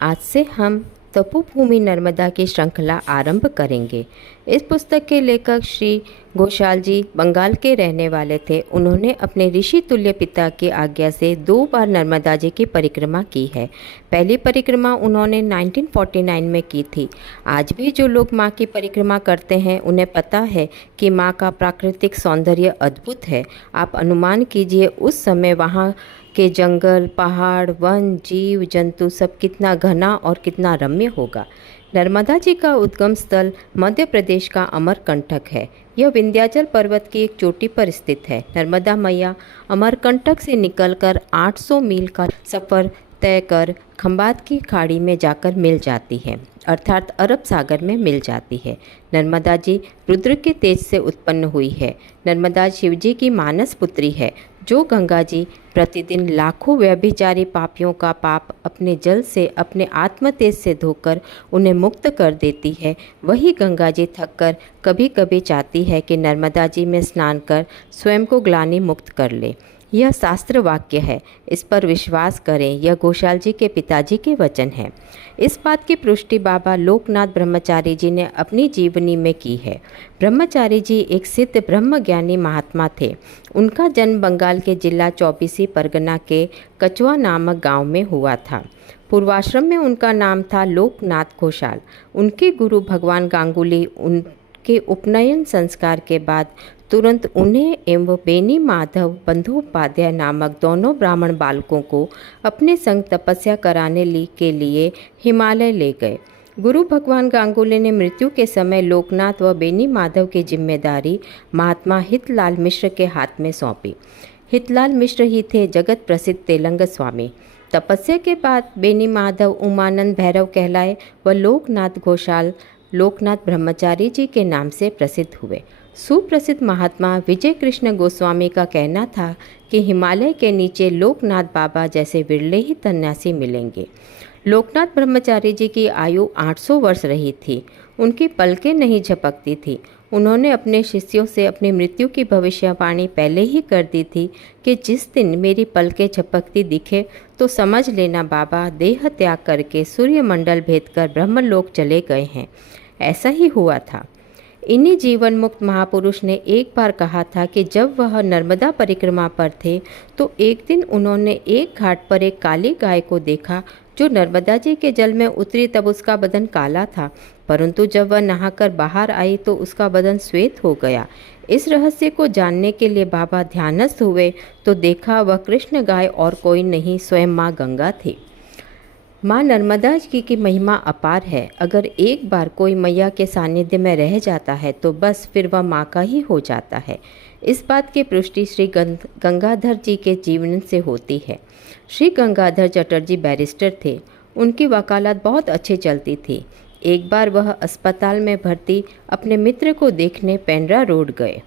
आज से हम तपोभूमि नर्मदा की श्रृंखला आरंभ करेंगे। इस पुस्तक के लेखक श्री घोषाल जी बंगाल के रहने वाले थे। उन्होंने अपने ऋषि तुल्य पिता की आज्ञा से 2 बार नर्मदा जी की परिक्रमा की है। पहली परिक्रमा उन्होंने 1949 में की थी। आज भी जो लोग माँ की परिक्रमा करते हैं उन्हें पता है कि माँ का प्राकृतिक सौंदर्य अद्भुत है। आप अनुमान कीजिए उस समय वहाँ के जंगल, पहाड़, वन, जीव जंतु सब कितना घना और कितना रम्य होगा। नर्मदा जी का उद्गम स्थल मध्य प्रदेश का अमरकंटक है। यह विंध्याचल पर्वत की एक चोटी पर स्थित है। नर्मदा मैया अमरकंटक से निकलकर 800 मील का सफ़र तय कर खंबात की खाड़ी में जाकर मिल जाती है, अर्थात अरब सागर में मिल जाती है। नर्मदा जी रुद्र के तेज से उत्पन्न हुई है। नर्मदा शिवजी की मानस पुत्री है। जो गंगा जी प्रतिदिन लाखों व्यभिचारी पापियों का पाप अपने जल से, अपने आत्म तेज से धोकर उन्हें मुक्त कर देती है, वही गंगा जी थककर कभी कभी चाहती है कि नर्मदा जी में स्नान कर स्वयं को ग्लानि मुक्त कर ले। यह शास्त्र वाक्य है, इस पर विश्वास करें। यह घोषाल जी के पिताजी के वचन है। इस बात की पुष्टि बाबा लोकनाथ ब्रह्मचारी जी ने अपनी जीवनी में की है। ब्रह्मचारी जी एक सिद्ध ब्रह्मज्ञानी महात्मा थे। उनका जन्म बंगाल के जिला चौबीसी परगना के कचवा नामक गांव में हुआ था। पूर्वाश्रम में उनका नाम था लोकनाथ घोषाल। उनके गुरु भगवान गांगुली उनके उपनयन संस्कार के बाद तुरंत उन्हें एवं बेनी माधव बंदोपाध्याय नामक दोनों ब्राह्मण बालकों को अपने संग तपस्या कराने के लिए हिमालय ले गए। गुरु भगवान गांगुली ने मृत्यु के समय लोकनाथ व बेनी माधव की जिम्मेदारी महात्मा हितलाल मिश्र के हाथ में सौंपी। हितलाल मिश्र ही थे जगत प्रसिद्ध तेलंग स्वामी। तपस्या के बाद बेनी माधव उमानंद भैरव कहलाए व लोकनाथ घोषाल लोकनाथ ब्रह्मचारी जी के नाम से प्रसिद्ध हुए। सुप्रसिद्ध महात्मा विजय कृष्ण गोस्वामी का कहना था कि हिमालय के नीचे लोकनाथ बाबा जैसे विरले ही सन्यासी मिलेंगे। लोकनाथ ब्रह्मचारी जी की आयु 800 वर्ष रही थी। उनकी पलकें नहीं झपकती थी। उन्होंने अपने शिष्यों से अपनी मृत्यु की भविष्यवाणी पहले ही कर दी थी कि जिस दिन मेरी पलकें झपकती दिखे तो समझ लेना बाबा देह त्याग करके सूर्यमंडल भेद कर ब्रह्मलोक चले गए हैं। ऐसा ही हुआ था। इन्हीं जीवन मुक्त महापुरुष ने एक बार कहा था कि जब वह नर्मदा परिक्रमा पर थे तो एक दिन उन्होंने एक घाट पर एक काली गाय को देखा जो नर्मदा जी के जल में उतरी तब उसका बदन काला था, परंतु जब वह नहाकर बाहर आई तो उसका बदन श्वेत हो गया। इस रहस्य को जानने के लिए बाबा ध्यानस्थ हुए तो देखा वह कृष्ण गाय और कोई नहीं स्वयं माँ गंगा थी। माँ नर्मदा जी की महिमा अपार है। अगर एक बार कोई मैया के सानिध्य में रह जाता है तो बस फिर वह माँ का ही हो जाता है। इस बात की पुष्टि श्री गंगाधर जी के जीवन से होती है। श्री गंगाधर चटर्जी बैरिस्टर थे। उनकी वकालत बहुत अच्छी चलती थी। एक बार वह अस्पताल में भर्ती अपने मित्र को देखने पेंड्रा रोड गए।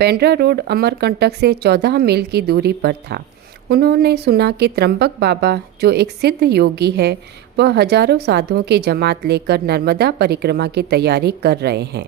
पेंड्रा रोड अमरकंटक से 14 मील की दूरी पर था। उन्होंने सुना कि त्र्यंबक बाबा जो एक सिद्ध योगी है वह हजारों साधुओं की जमात लेकर नर्मदा परिक्रमा की तैयारी कर रहे हैं।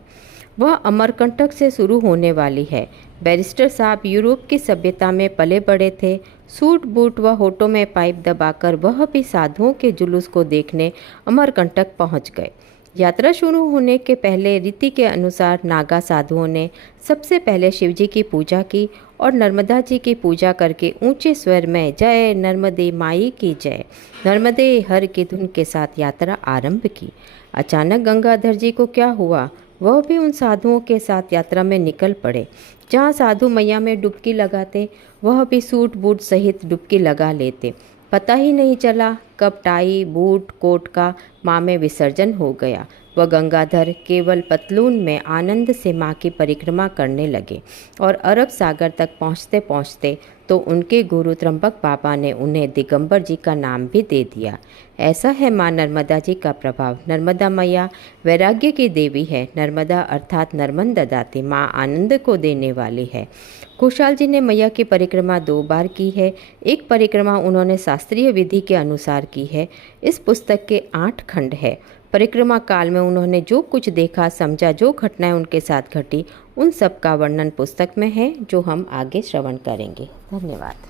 वह अमरकंटक से शुरू होने वाली है। बैरिस्टर साहब यूरोप की सभ्यता में पले बड़े थे। सूट बूट व होठों में पाइप दबाकर वह भी साधुओं के जुलूस को देखने अमरकंटक पहुंच गए। यात्रा शुरू होने के पहले रीति के अनुसार नागा साधुओं ने सबसे पहले शिवजी की पूजा की और नर्मदा जी की पूजा करके ऊंचे स्वर में जय नर्मदे माई की जय, नर्मदे हर की धुन के साथ यात्रा आरंभ की। अचानक गंगाधर जी को क्या हुआ, वह भी उन साधुओं के साथ यात्रा में निकल पड़े। जहाँ साधु मैया में डुबकी लगाते वह भी सूट बूट सहित डुबकी लगा लेते। पता ही नहीं चला कब टाई बूट कोट का माँ में विसर्जन हो गया। वह गंगाधर केवल पतलून में आनंद से माँ की परिक्रमा करने लगे और अरब सागर तक पहुँचते पहुँचते तो उनके गुरु त्र्यंबक बाबा ने उन्हें दिगंबर जी का नाम भी दे दिया। ऐसा है माँ नर्मदा जी का प्रभाव। नर्मदा मैया वैराग्य की देवी है। नर्मदा अर्थात नर्मन ददाती, माँ आनंद को देने वाली है। घोषाल जी ने मैया की परिक्रमा 2 बार की है। एक परिक्रमा उन्होंने शास्त्रीय विधि के अनुसार की है। इस पुस्तक के 8 खंड है। परिक्रमा काल में उन्होंने जो कुछ देखा समझा, जो घटनाएं उनके साथ घटी, उन सब का वर्णन पुस्तक में है जो हम आगे श्रवण करेंगे। धन्यवाद।